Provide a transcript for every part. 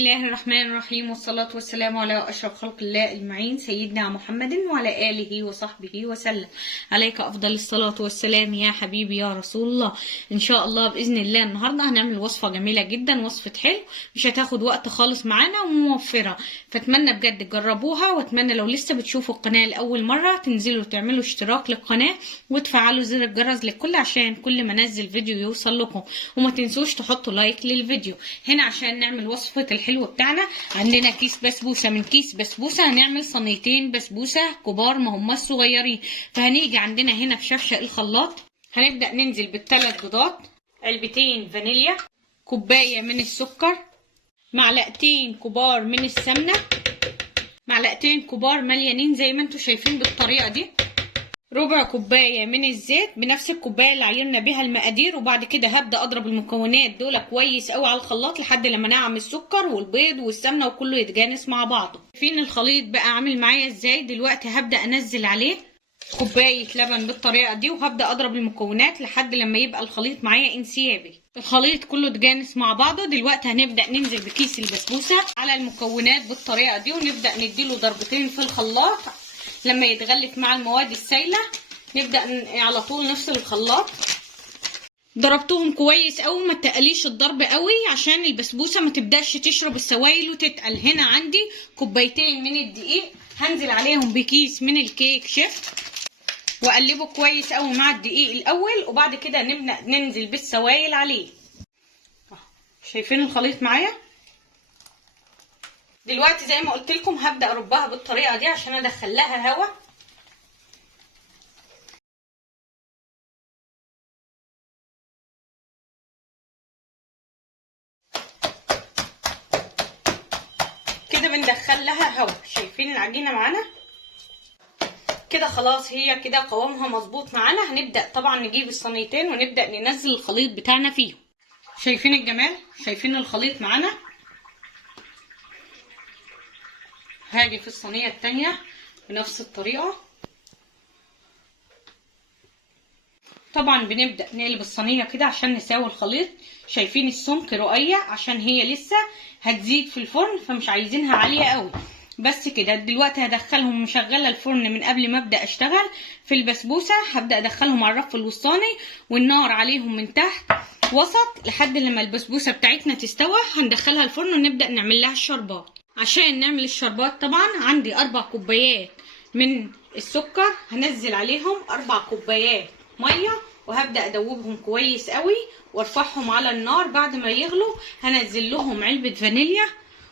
بسم الله الرحمن الرحيم، والصلاة والسلام على أشرف خلق الله أجمعين سيدنا محمد وعلى آله وصحبه وسلم. عليك أفضل الصلاة والسلام يا حبيبي يا رسول الله. إن شاء الله بإذن الله النهاردة هنعمل وصفة جميلة جدا، وصفة حلو مش هتاخد وقت خالص معانا وموفرة، فأتمنى بجد تجربوها، وأتمنى لو لسه بتشوفوا القناة لأول مرة تنزلوا تعملوا اشتراك للقناة وتفعلوا زر الجرس للكل عشان كل ما انزل فيديو يوصل لكم، وما تنسوش تحطوا لايك للفيديو. هنا عشان نعمل وصفة الحلو بتاعنا عندنا كيس بسبوسة، من كيس بسبوسة هنعمل صينيتين بسبوسة كبار ما هم الصغيرين. فهنيجي عندنا هنا في شفشق الخلاط هنبدأ ننزل بالثلاث بيضات، علبتين فانيليا، كوباية من السكر، معلقتين كبار من السمنة، معلقتين كبار مليانين زي ما انتوا شايفين بالطريقة دي، ربع كوباية من الزيت بنفس الكوباية اللي عيرنا بيها المقادير. وبعد كده هبدأ اضرب المكونات دول كويس قوي على الخلاط لحد لما نعمل السكر والبيض والسمنة وكله يتجانس مع بعضه. فين الخليط بقى عامل معايا ازاي؟ دلوقتي هبدأ انزل عليه كوباية لبن بالطريقة دي، وهبدأ اضرب المكونات لحد لما يبقى الخليط معايا انسيابي. الخليط كله اتجانس مع بعضه. دلوقتي هنبدأ ننزل بكيس البسبوسة على المكونات بالطريقة دي، ونبدأ نديله ضربتين في الخلاط لما يتغلف مع المواد السائلة. نبدأ على طول نفصل الخلاط. ضربتهم كويس قوي، ما تقليش الضرب قوي عشان البسبوسة ما تبدأش تشرب السوائل وتتقل. هنا عندي كوبايتين من الدقيق هنزل عليهم بكيس من الكيك شيف واقلبه كويس قوي مع الدقيق الاول، وبعد كده نبدأ ننزل بالسوائل عليه. شايفين الخليط معايا؟ دلوقتي زي ما قلت لكم هبدأ اربها بالطريقة دي عشان ادخل لها هواء. كده بندخل لها هواء. شايفين العجينة معانا كده؟ خلاص هي كده قوامها مظبوط معانا. هنبدأ طبعا نجيب الصينيتين ونبدأ ننزل الخليط بتاعنا فيهم. شايفين الجمال؟ شايفين الخليط معانا؟ هاجي في الصينية التانية بنفس الطريقة. طبعا بنبدأ نقلب الصينية كده عشان نساوي الخليط. شايفين السمك رقيق عشان هي لسه هتزيد في الفرن، فمش عايزينها عالية قوي. بس كده. دلوقتي هدخلهم مشغلة الفرن من قبل ما ابدأ اشتغل في البسبوسة. هبدأ ادخلهم على الرف الوسطاني والنار عليهم من تحت وسط لحد لما البسبوسة بتاعتنا تستوى. هندخلها الفرن ونبدأ نعمل لها الشربات. عشان نعمل الشربات طبعا عندي 4 كوبايات من السكر، هنزل عليهم 4 كوبايات ميه وهبدأ ادوبهم كويس قوي وارفعهم على النار. بعد ما يغلوا هنزل لهم علبة فانيليا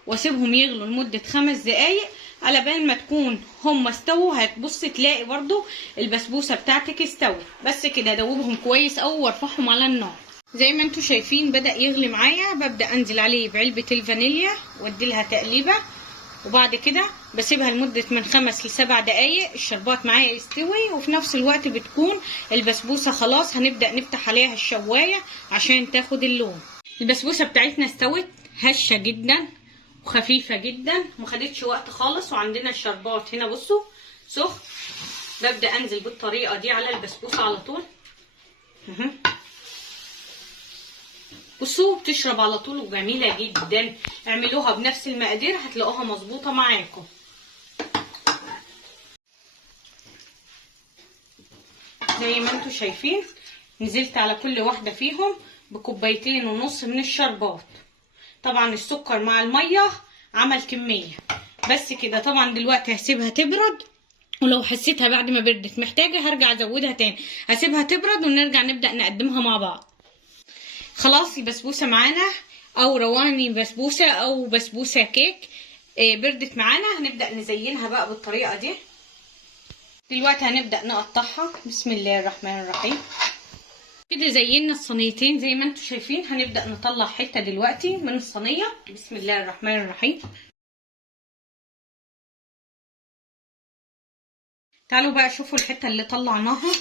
واسيبهم يغلوا لمدة 5 دقايق. على بال ما تكون هم استووا هتبص تلاقي برضو البسبوسة بتاعتك استوت. بس كده ادوبهم كويس قوي وارفعهم على النار. زي ما انتوا شايفين بدأ يغلي معايا. ببدأ انزل عليه بعلبة الفانيليا وادي لها تقليبة، وبعد كده بسيبها لمدة من 5 ل7 دقايق الشربات معايا يستوي. وفي نفس الوقت بتكون البسبوسة خلاص هنبدأ نفتح عليها الشواية عشان تاخد اللون. البسبوسة بتاعتنا استوت هشة جدا وخفيفة جدا، مخدتش وقت خالص. وعندنا الشربات هنا بصوا سخن. ببدأ انزل بالطريقة دي على البسبوسة على طول. بصوا بتشرب على طول وجميلة جدا. اعملوها بنفس المقادير هتلاقوها مظبوطة معاكم. زي ما انتوا شايفين نزلت على كل واحدة فيهم بكوبايتين ونص من الشربات. طبعا السكر مع المية عمل كمية. بس كده. طبعا دلوقتي هسيبها تبرد، ولو حسيتها بعد ما بردت محتاجة هرجع ازودها تاني. هسيبها تبرد ونرجع نبدأ نقدمها مع بعض. خلاص البسبوسة معانا او رواني بسبوسة او بسبوسة كيك بردت معانا. هنبدأ نزينها بقى بالطريقة دي. دلوقتي هنبدأ نقطعها. بسم الله الرحمن الرحيم. كده زينا الصينيتين زي ما انتوا شايفين. هنبدأ نطلع حتة دلوقتي من الصينية. بسم الله الرحمن الرحيم. تعالوا بقى شوفوا الحتة اللي طلعناها،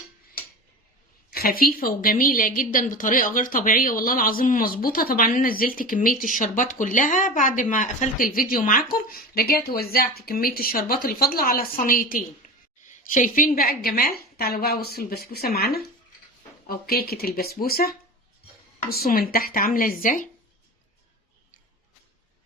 خفيفة وجميلة جدا بطريقة غير طبيعية والله العظيم مظبوطة. طبعا انا نزلت كمية الشربات كلها بعد ما قفلت الفيديو معاكم. رجعت وزعت كمية الشربات اللي فاضلة على الصينيتين. شايفين بقى الجمال؟ تعالوا بقى بصوا البسبوسة معانا او كيكة البسبوسة. بصوا من تحت عاملة ازاي.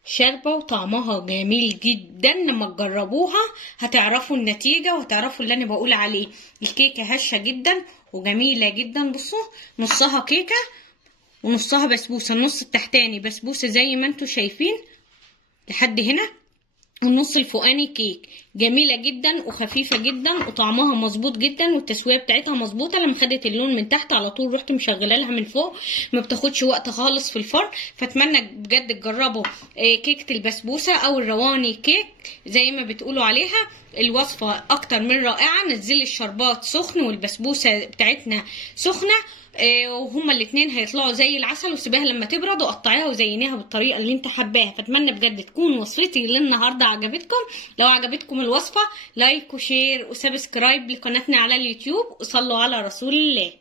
شاربة وطعمها جميل جدا. لما تجربوها هتعرفوا النتيجة وهتعرفوا اللي انا بقول عليه. الكيكة هشة جدا وجميلة جدا. بصوا، نصها كيكة ونصها بسبوسة. النص التحتاني بسبوسة زي ما انتوا شايفين لحد هنا، والنص الفوقاني كيك. جميلة جدا وخفيفة جدا وطعمها مظبوط جدا، والتسوية بتاعتها مظبوطة. لما خدت اللون من تحت على طول رحت مشغله لها من فوق، ما بتاخدش وقت خالص في الفرن. فاتمنى بجد تجربوا كيكة البسبوسة او الرواني كيك زي ما بتقولوا عليها. الوصفة اكتر من رائعة. نزلي الشربات سخن والبسبوسة بتاعتنا سخنة، وهما الاتنين هيطلعوا زي العسل. وسيبيها لما تبرد وقطعيها وزينيها بالطريقه اللي انت حباها. فاتمنى بجد تكون وصفتي للنهارده عجبتكم. لو عجبتكم الوصفه لايك وشير وسبسكرايب لقناتنا على اليوتيوب، وصلوا على رسول الله.